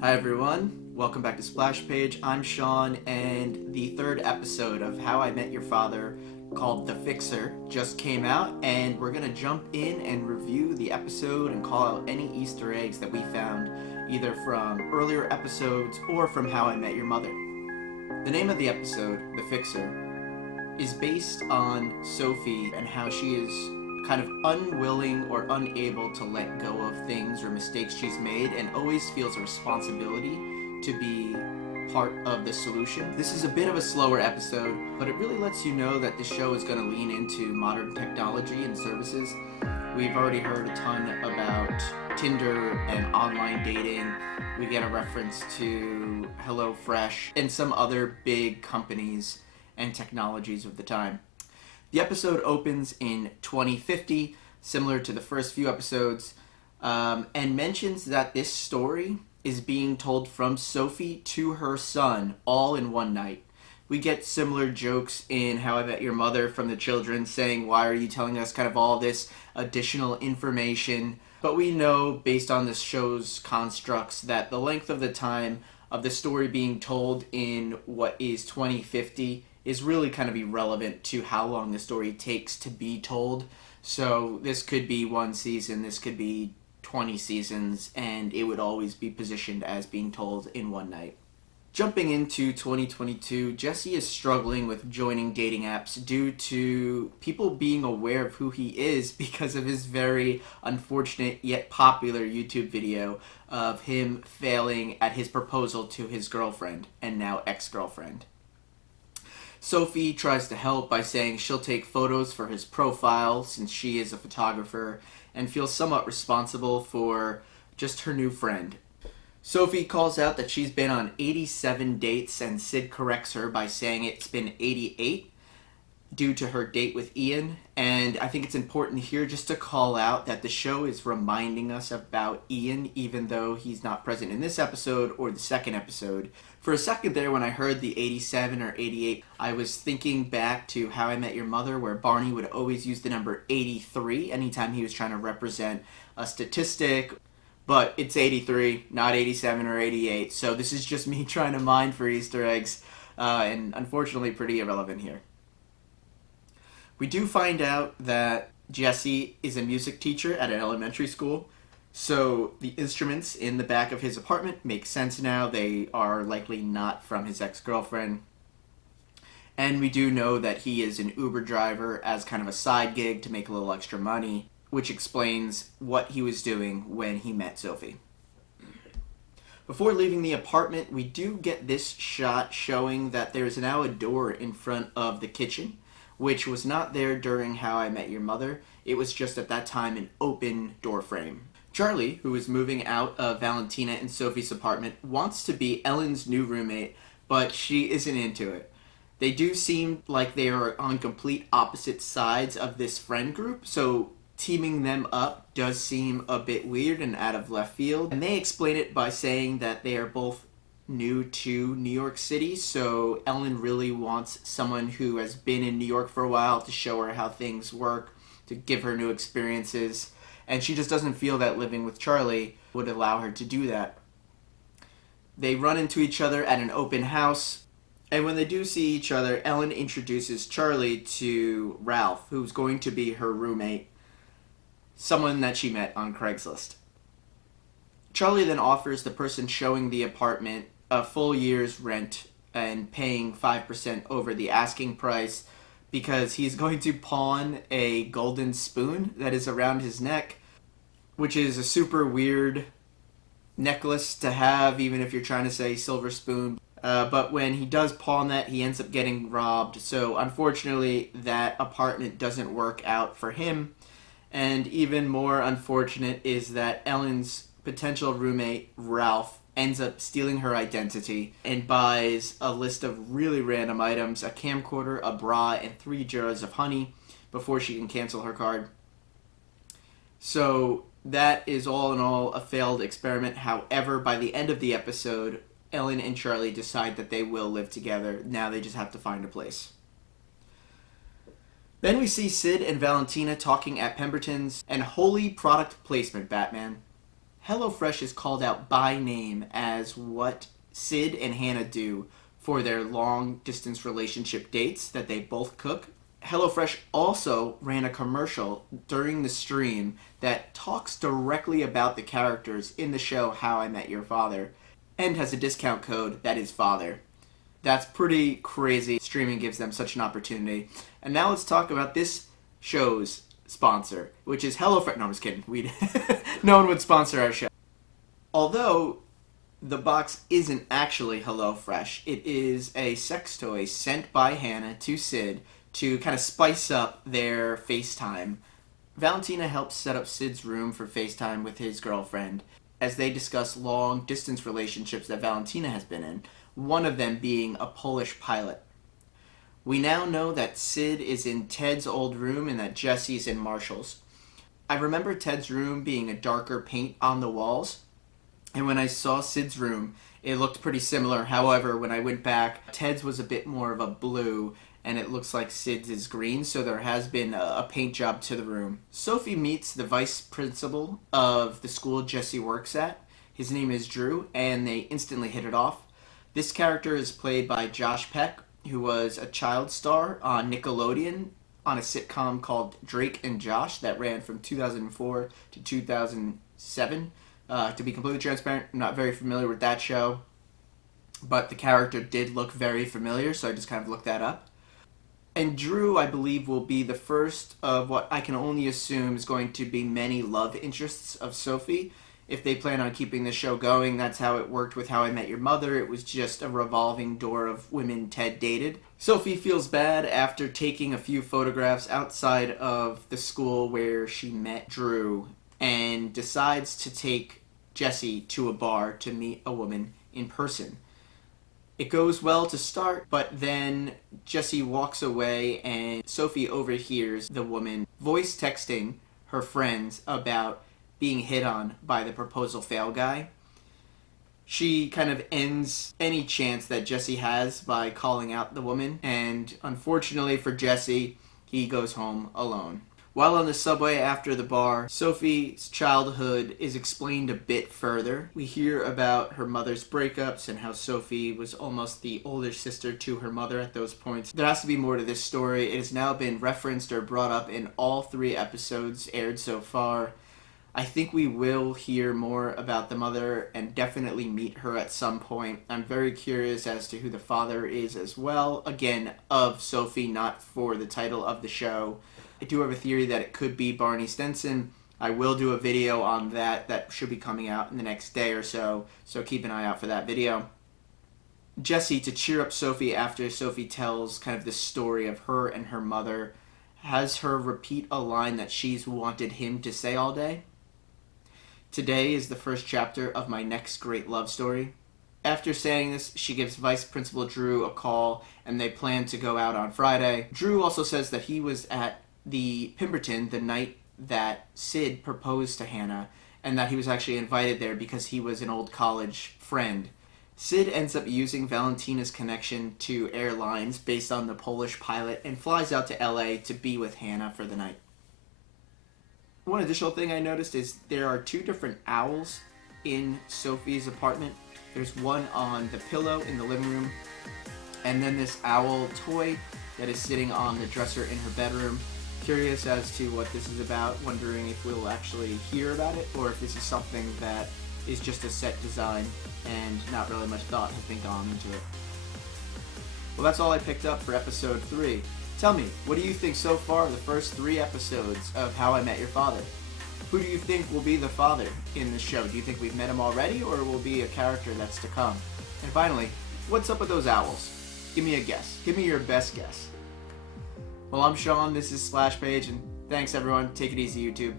Hi everyone, welcome back to Splash Page. I'm Sean, and the third episode of How I Met Your Father, called The Fixer, just came out, and we're gonna jump in and review the episode and call out any Easter eggs that we found, either from earlier episodes or from How I Met Your Mother. The name of the episode, The Fixer, is based on Sophie and how she is kind of unwilling or unable to let go of things or mistakes she's made and always feels a responsibility to be part of the solution. This is a bit of a slower episode, but it really lets you know that the show is going to lean into modern technology and services. We've already heard a ton about Tinder and online dating. We get a reference to HelloFresh and some other big companies and technologies of the time. The episode opens in 2050, similar to the first few episodes, and mentions that this story is being told from Sophie to her son all in one night. We get similar jokes in How I Met Your Mother from the children saying, why are you telling us kind of all this additional information? But we know, based on the show's constructs, that the length of the time of the story being told in what is 2050 is really kind of irrelevant to how long the story takes to be told. So this could be one season, this could be 20 seasons, and it would always be positioned as being told in one night. Jumping into 2022, Jesse is struggling with joining dating apps due to people being aware of who he is because of his very unfortunate yet popular YouTube video of him failing at his proposal to his girlfriend, and now ex-girlfriend. Sophie tries to help by saying she'll take photos for his profile since she is a photographer and feels somewhat responsible for just her new friend. Sophie calls out that she's been on 87 dates, and Sid corrects her by saying it's been 88 due to her date with Ian. And I think it's important here just to call out that the show is reminding us about Ian, even though he's not present in this episode or the second episode. For a second there, when I heard the 87 or 88, I was thinking back to How I Met Your Mother, where Barney would always use the number 83 anytime he was trying to represent a statistic. But it's 83, not 87 or 88, so this is just me trying to mine for Easter eggs, and unfortunately pretty irrelevant here. We do find out that Jesse is a music teacher at an elementary school, so the instruments in the back of his apartment make sense now. They are likely not from his ex-girlfriend. And we do know that he is an Uber driver as kind of a side gig to make a little extra money, which explains what he was doing when he met Sophie. Before leaving the apartment, we do get this shot showing that there is now a door in front of the kitchen, which was not there during How I Met Your Mother. It was just at that time an open door frame. Charlie, who is moving out of Valentina and Sophie's apartment, wants to be Ellen's new roommate, but she isn't into it. They do seem like they are on complete opposite sides of this friend group, so teaming them up does seem a bit weird and out of left field. And they explain it by saying that they are both new to New York City, so Ellen really wants someone who has been in New York for a while to show her how things work, to give her new experiences, and she just doesn't feel that living with Charlie would allow her to do that. They run into each other at an open house, and when they do see each other, Ellen introduces Charlie to Ralph, who's going to be her roommate, someone that she met on Craigslist. Charlie then offers the person showing the apartment a full year's rent and paying 5% over the asking price because he's going to pawn a golden spoon that is around his neck, which is a super weird necklace to have, even if you're trying to say silver spoon. But when he does pawn that, he ends up getting robbed. So unfortunately, that apartment doesn't work out for him. And even more unfortunate is that Ellen's potential roommate, Ralph, ends up stealing her identity and buys a list of really random items, a camcorder, a bra, and 3 jars of honey before she can cancel her card. So that is all in all a failed experiment. However, by the end of the episode, Ellen and Charlie decide that they will live together. Now they just have to find a place. Then we see Sid and Valentina talking at Pemberton's, and holy product placement, Batman. HelloFresh is called out by name as what Sid and Hannah do for their long-distance relationship dates that they both cook. HelloFresh also ran a commercial during the stream that talks directly about the characters in the show How I Met Your Father and has a discount code that is FATHER. That's pretty crazy. Streaming gives them such an opportunity. And now let's talk about this show's sponsor, which is HelloFresh. No, I'm just kidding. No one would sponsor our show. Although the box isn't actually HelloFresh, it is a sex toy sent by Hannah to Sid to kind of spice up their FaceTime. Valentina helps set up Sid's room for FaceTime with his girlfriend as they discuss long-distance relationships that Valentina has been in, one of them being a Polish pilot. We now know that Sid is in Ted's old room and that Jesse's in Marshall's. I remember Ted's room being a darker paint on the walls, and when I saw Sid's room, it looked pretty similar. However, when I went back, Ted's was a bit more of a blue, and it looks like Sid's is green, so there has been a paint job to the room. Sophie meets the vice principal of the school Jesse works at. His name is Drew, and they instantly hit it off. This character is played by Josh Peck, who was a child star on Nickelodeon on a sitcom called Drake and Josh that ran from 2004 to 2007. To be completely transparent, I'm not very familiar with that show, but the character did look very familiar, so I just kind of looked that up. And Drew, I believe, will be the first of what I can only assume is going to be many love interests of Sophie. If they plan on keeping the show going, that's how it worked with How I Met Your Mother. It was just a revolving door of women Ted dated. Sophie feels bad after taking a few photographs outside of the school where she met Drew and decides to take Jesse to a bar to meet a woman in person. It goes well to start, but then Jesse walks away and Sophie overhears the woman voice texting her friends about being hit on by the proposal fail guy. She kind of ends any chance that Jesse has by calling out the woman, and unfortunately for Jesse, he goes home alone. While on the subway after the bar, Sophie's childhood is explained a bit further. We hear about her mother's breakups and how Sophie was almost the older sister to her mother at those points. There has to be more to this story. It has now been referenced or brought up in all 3 episodes aired so far. I think we will hear more about the mother and definitely meet her at some point. I'm very curious as to who the father is as well. Again, of Sophie, not for the title of the show. I do have a theory that it could be Barney Stinson. I will do a video on that should be coming out in the next day or so keep an eye out for that video. Jesse, to cheer up Sophie after Sophie tells kind of the story of her and her mother, has her repeat a line that she's wanted him to say all day. Today is the first chapter of my next great love story. After saying this, she gives Vice Principal Drew a call, and they plan to go out on Friday. Drew also says that he was at the Pemberton the night that Sid proposed to Hannah, and that he was actually invited there because he was an old college friend. Sid ends up using Valentina's connection to airlines based on the Polish pilot and flies out to LA to be with Hannah for the night. One additional thing I noticed is there are 2 different owls in Sophie's apartment. There's one on the pillow in the living room, and then this owl toy that is sitting on the dresser in her bedroom. Curious as to what this is about, wondering if we'll actually hear about it, or if this is something that is just a set design and not really much thought has been gone into it. Well, that's all I picked up for episode 3. Tell me, what do you think so far of the first 3 episodes of How I Met Your Father? Who do you think will be the father in the show? Do you think we've met him already, or will be a character that's to come? And finally, what's up with those owls? Give me a guess. Give me your best guess. Well, I'm Sean, this is Splash Page, and thanks everyone. Take it easy, YouTube.